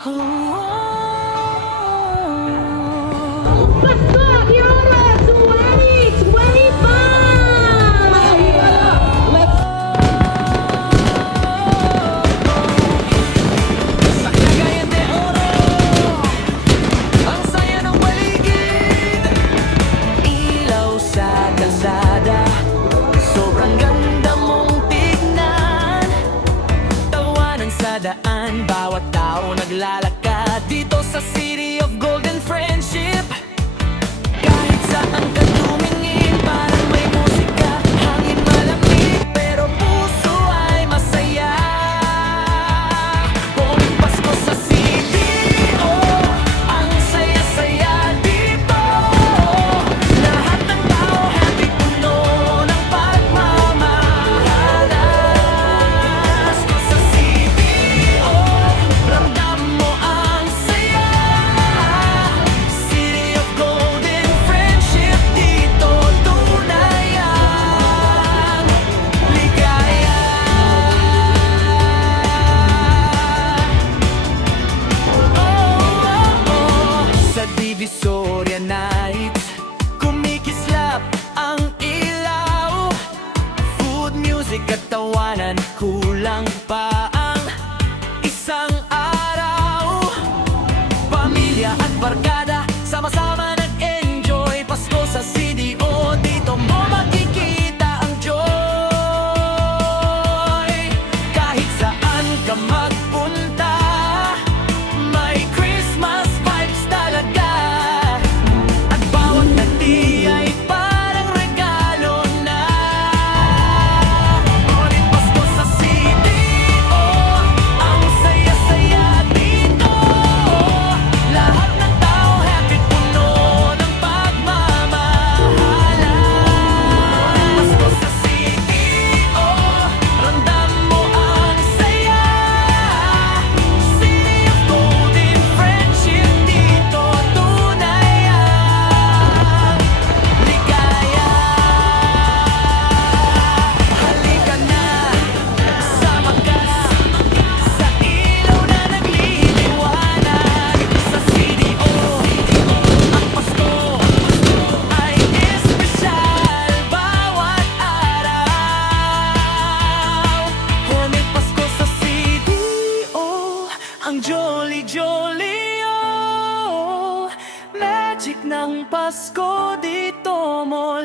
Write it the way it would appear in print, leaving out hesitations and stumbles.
Pasko Piora 2025! Sa Cagayan de Oro, ang saya ng paligid. Ilaw sa kalsada, sobrang ganda mong tignan. Tawanan sa daan, bawat tao naglalakad dito sa City of Golden Friendship. Kahit saan ka tumingin, parang may musika, hangin malamig, pero puso ay masaya. Buong Pasko sa City, oh, ang saya-saya dito. Lahat ng tao happy, puno ng pagmamahalas. Pasko sa City, oh, ramdam mo ang saya. City of Golden Friendship, dito tunay ang ligaya. Sa Divisoria Nights, kumikislap ang ilaw. Food, music at tawanan, kulang pa ang isang araw. Pamilya at barkada, sama-sama nag-enjoy. Pasko sa CDO, dito mo makikita ang joy. Kahit saan ka magpunta, may Christmas vibes talaga. At bawat ngiti ay parang regalo na. Ngunit Pasko sa CDO, ang saya-saya dito. Lahat ng tao happy, puno ng pagmamahalan. Pasko sa CDO, ramdam mo ang saya. City of Golden Friendship, dito tunay ang ligaya. Halika na, sama ka sa ilaw na nagliliwanag. Sa CDO, ang Pasko ay espesyal bawat araw. Ngunit Pasko sa CDO, ang jolly-jolly, oh, magic ng Pasko dito mo